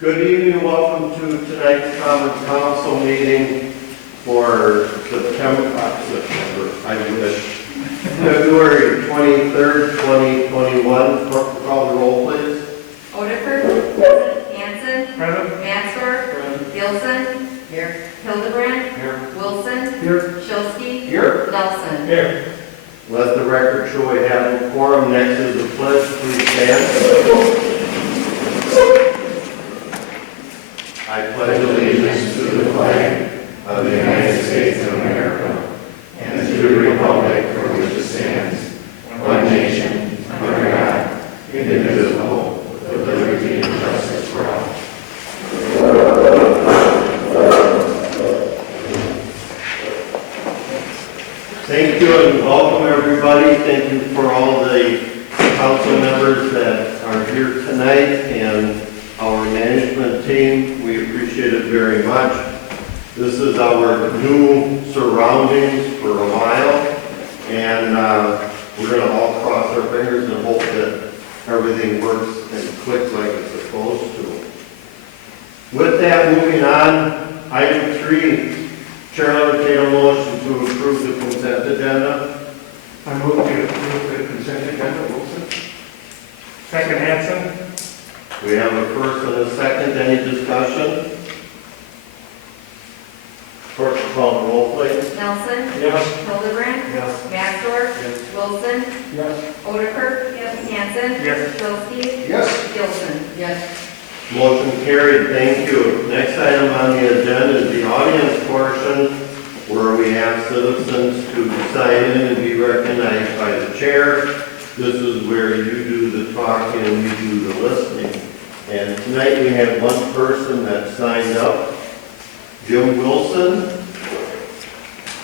Good evening and welcome to tonight's Common Council meeting for February 23rd, 2021. Call the roll, please. Odekirk. Hanson. Present. Maxtor. Gilson. Here. Hildebrand. Here. Wilson. Here. Shilsky. Here. Nelson. Here. Let the record show we have a quorum. Next is the pledge. Please stand. I pledge allegiance to the flag of the United States of America and to the republic for which it stands, one nation, under God, indivisible, with liberty and justice for all. Thank you and welcome everybody. Thank you for all the council members that are here tonight and our management team. We appreciate it very much. This is our new surroundings for a while, and we're going to all cross our fingers and hope that everything works and clicks like it's supposed to. With that, moving on, item 3, Chair will entertain a motion to approve the consent agenda. I move to approve the consent agenda. Wilson. Second, Hanson. We have a first and a second. Any discussion? First, call the roll, please. Nelson. Yes. Hildebrand. Yes. Maxtor. Yes. Wilson. Yes. Odekirk. Yes. Hanson. Yes. Shilsky. Yes. Gilson. Yes. Motion carried. Thank you. Next item on the agenda is the audience portion, where we have citizens to sign in and be recognized by the chair. This is where you do the talking and we do the listening. And tonight we have one person that signed up, Jim Wilson.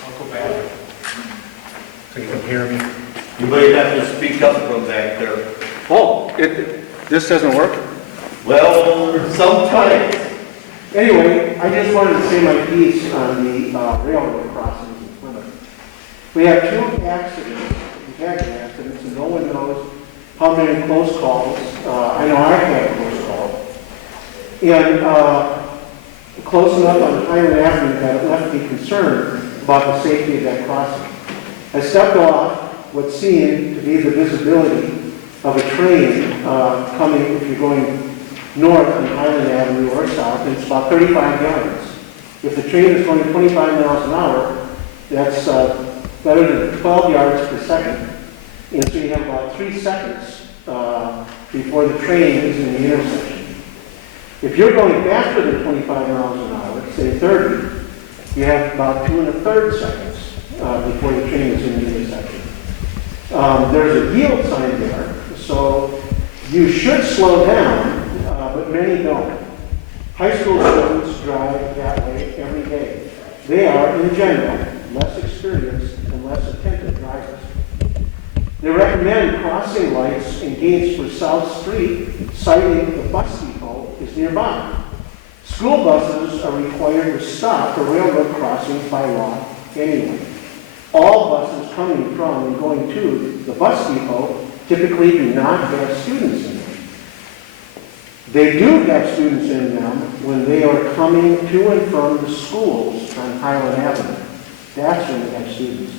I'll go back. So you can hear me. You might have to speak up from back there. Oh, this doesn't work? Well, sometimes. Anyway, I just wanted to say my piece on the railroad crossings in Plymouth. We have 2 accidents, traffic accidents, and no one knows how many close calls. I know I've had a close call. And close enough on Highland Avenue that it left me concerned about the safety of that crossing. I stepped off what seemed to be the visibility of a train coming, if you're going north on Highland Avenue or south, and it's about 35 yards. If the train is going 25 miles an hour, that's better than 12 yards per second. And so you have about 3 seconds before the train is in the intersection. If you're going faster than 25 miles an hour, say 30, you have about 2 1/3 seconds before the train is in the intersection. There's a yield sign there, so you should slow down, but many don't. High school students drive that way every day. They are, in general, less experienced and less attentive drivers. They recommend crossing lights and gates for South Street, citing the bus depot is nearby. School buses are required to stop for railroad crossings by law anyway. All buses coming from and going to the bus depot typically do not have students in them. They do have students in them when they are coming to and from the schools on Highland Avenue. That's when they have students.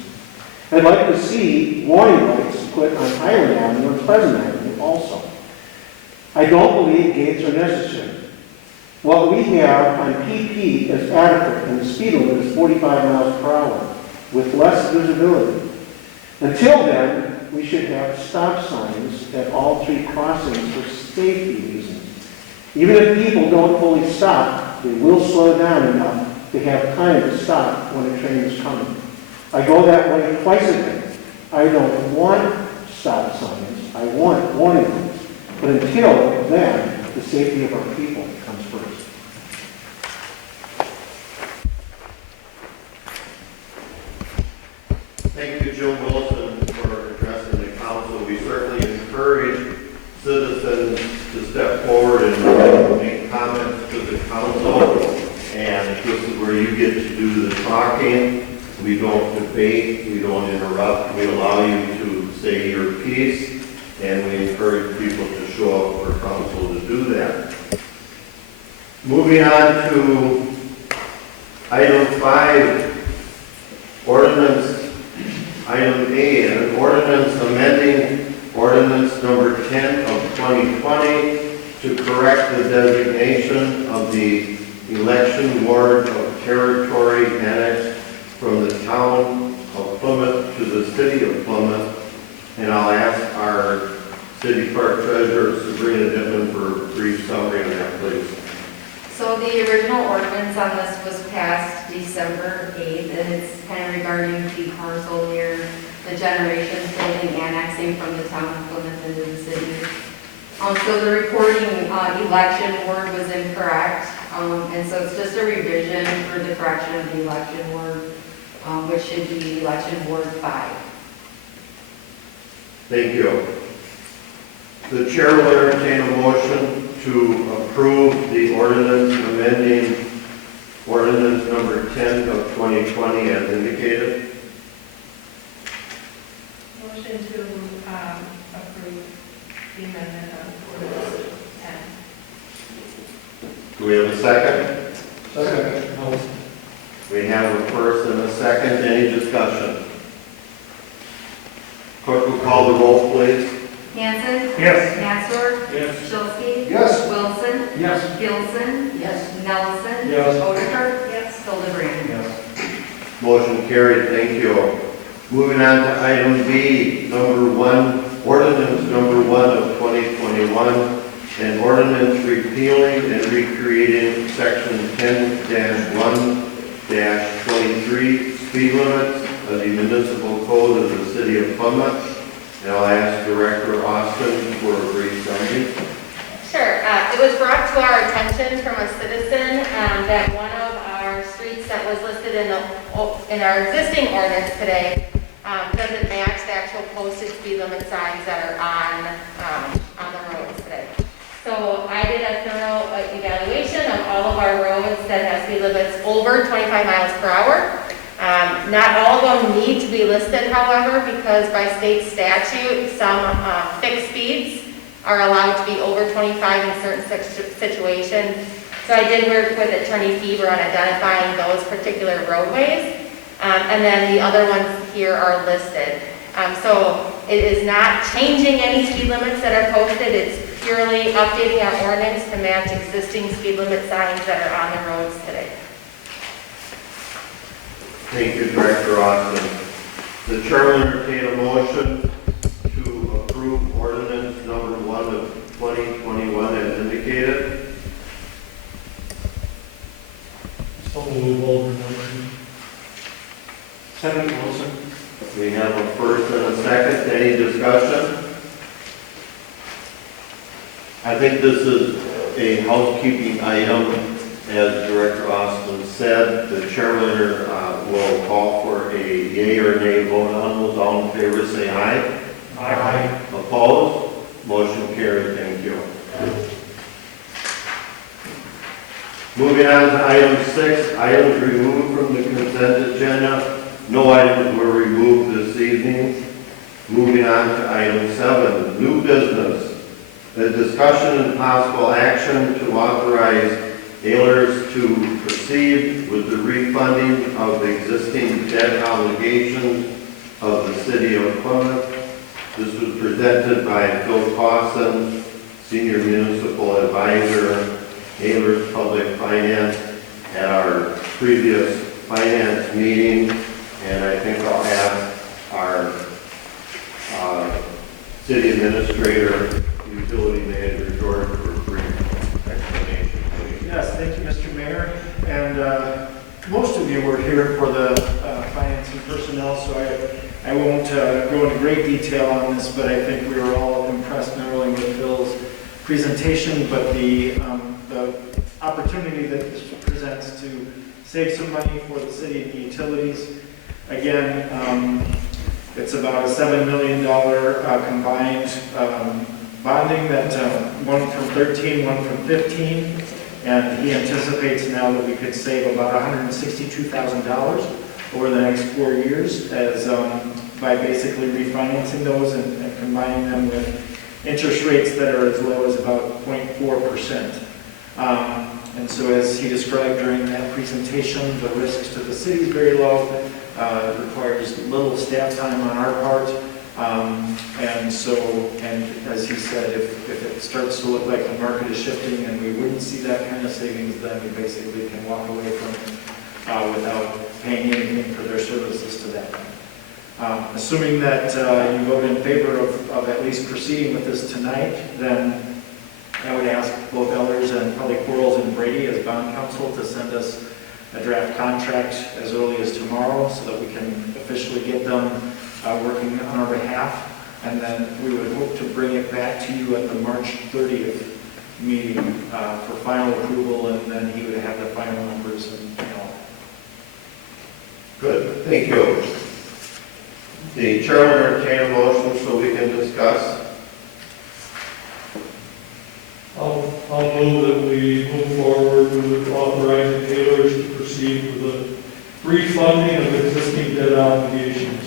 I'd like to see warning lights put on Highland Avenue and Pleasant Avenue also. I don't believe gates are necessary. What we have on PP is adequate, and the speed limit is 45 miles per hour with less visibility. Until then, we should have stop signs at all 3 crossings for safety reasons. Even if people don't fully stop, they will slow down enough to have time to stop when a train is coming. I go that way twice a day. I don't want stop signs. I want warning lights. But until then, the safety of our people comes first. Thank you, Joe Wilson, for addressing the council. We certainly encourage citizens to step forward and make comments to the council. And this is where you get to do the talking. We don't debate, we don't interrupt. We allow you to say your piece, and we encourage people to show up for council to do that. Moving on to item 5, ordinance, item A, an ordinance amending ordinance number 10 of 2020 to correct the designation of the election ward of territory annexed from the town of Plymouth to the city of Plymouth. And I'll ask our city clerk treasurer Sabrina Dittman for a brief summary on that, please. So the original ordinance on this was passed December 8th, and it's kind of regarding the parcel near the generation building annexing from the town of Plymouth into the city. So the recording election word was incorrect, and so it's just a revision for the correction of the election word, which should be election ward 5. Thank you. The chair will entertain a motion to approve the ordinance amending ordinance number 10 of 2020 as indicated. Motion to approve the amendment of ordinance 10. Do we have a second? Second. We have a first and a second. Any discussion? Clerk will call the roll, please. Hanson? Yes. Matsor? Yes. Schulsky? Yes. Wilson? Yes. Gilson? Yes. Nelson? Yes. O'Haver? Yes. Hildebrand? Yes. Motion carried. Thank you. Moving on to item B, number 1, ordinance number 1 of 2021, an ordinance repealing and recreating section 10-1-23 speed limits of the municipal code of the city of Plymouth. And I'll ask Director Austin for a brief summary. Sure. It was brought to our attention from a citizen that one of our streets that was listed in our existing ordinance today doesn't match the actual posted speed limit signs that are on the roads today. So I did a thorough evaluation of all of our roads that have speed limits over 25 miles per hour. Not all of them need to be listed, however, because by state statute, some fixed speeds are allowed to be over 25 in certain situations. So I did work with Attorney Fever on identifying those particular roadways, and then the other ones here are listed. So it is not changing any speed limits that are posted. It's purely updating our ordinance to match existing speed limit signs that are on the roads today. Thank you, Director Austin. The chair will entertain a motion to approve ordinance number 1 of 2021 as indicated. So move over motion. Second, Wilson. We have a first and a second. Any discussion? I think this is a housekeeping item. As Director Austin said, the chairman will call for a yea or nay vote on those. All in favor say aye. Aye. Opposed? Motion carried. Thank you. Moving on to item 6, items removed from the consent agenda. No items were removed this evening. Moving on to item 7, new business. The discussion and possible action to authorize Ehlers to proceed with the refunding of the existing debt obligations of the city of Plymouth. This was presented by Phil Clausen, Senior Municipal Advisor, Ehlers Public Finance, at our previous finance meeting. And I think I'll ask our city administrator, utility manager, Jordan, for a brief explanation, please. Yes, thank you, Mr. Mayor. And most of you were here for the finance and personnel, so I won't go into great detail on this, but I think we were all impressed not only with Phil's presentation, but the opportunity that this presents to save some money for the city and the utilities. Again, it's about a $7 million combined bonding, that one from 13, one from 15. And he anticipates now that we could save about $162,000 over the next 4 years as by basically refinancing those and combining them with interest rates that are as low as about 0.4%. And so as he described during that presentation, the risks to the city is very low. It requires little staff time on our part. And as he said, if it starts to look like the market is shifting and we wouldn't see that kind of savings, then we basically can walk away from it without paying anything for their services to that. Assuming that you vote in favor of at least proceeding with this tonight, then I would ask both Elders and probably Quarles and Brady as bond counsel to send us a draft contract as early as tomorrow so that we can officially get them working on our behalf. And then we would hope to bring it back to you at the March 30th meeting for final approval, and then he would have the final numbers and all. Good, thank you. The chair will entertain a motion so we can discuss. I'll move that we move forward with authorizing Taylor's to proceed with the refunding of existing debt obligations.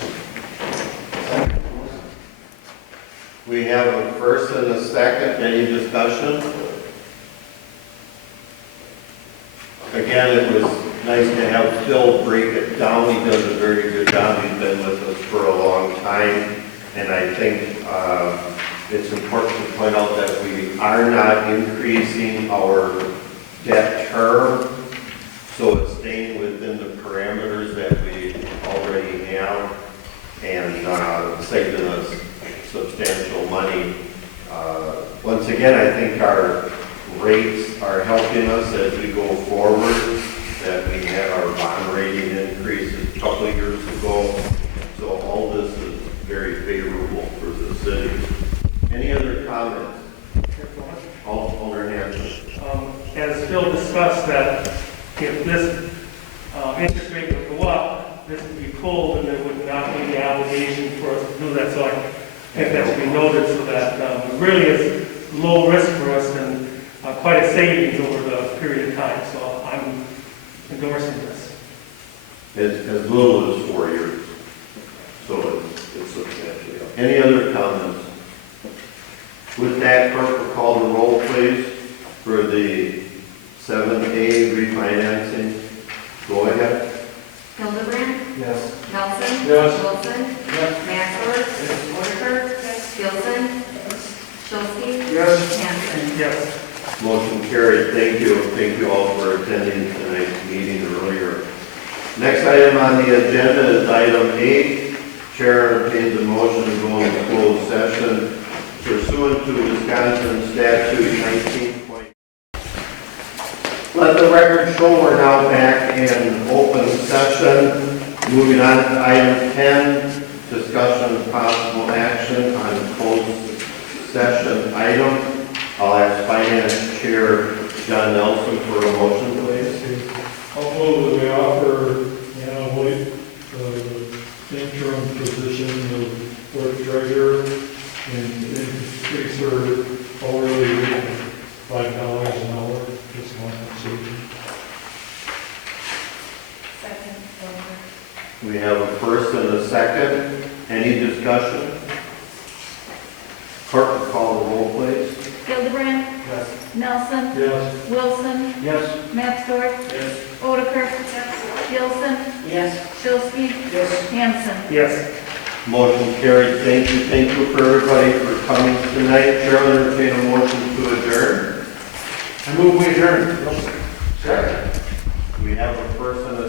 We have a first and a second. Any discussion? Again, it was nice to have Phil break it down. He does a very good job. He's been with us for a long time. And I think it's important to point out that we are not increasing our debt term. So it's staying within the parameters that we already have and saving us substantial money. Once again, I think our rates are helping us as we go forward, that we had our bond rating increases a couple of years ago. So all this is very favorable for the city. Any other comments? Alder Hanson. As Phil discussed, that if this interest rate would go up, this would be pulled and there would not be the obligation for us to do that. So I think that should be noted so that it really is low risk for us and quite a savings over the period of time. So I'm endorsing this. As little as 4 years. So it's substantial. Any other comments? With that, clerk will call the roll, please, for the 7A refinancing. Go ahead. Hildebrand, Yes. Nelson. Yes. Wilson. Maxwell. Waterford. Gilson. Schulze. Yes. Hanson. Yes. Motion carried. Thank you. Thank you all for attending tonight's meeting earlier. Next item on the agenda is item 8. Chair entertains a motion to go into closed session pursuant to Wisconsin Statute 19. Let the record show we're now back in open session. Moving on to item 10, discussion of possible action on closed session item. I'll ask Finance Chair John Nelson for a motion, please. I'll move that we offer Anna Hoyt the interim position of clerk treasurer and increase her hourly rate of $5 an hour this month. Second. We have a first and a second. Any discussion? Clerk will call the roll, please. Hildebrand. Yes. Nelson. Yes. Wilson. Yes. Maxwell. Yes. Odekirk. Gilson. Yes. Schulze. Yes. Hanson. Yes. Motion carried. Thank you. Thank you for everybody for coming tonight. Chair will entertain a motion to adjourn. I move we adjourn. Second. We have a first and a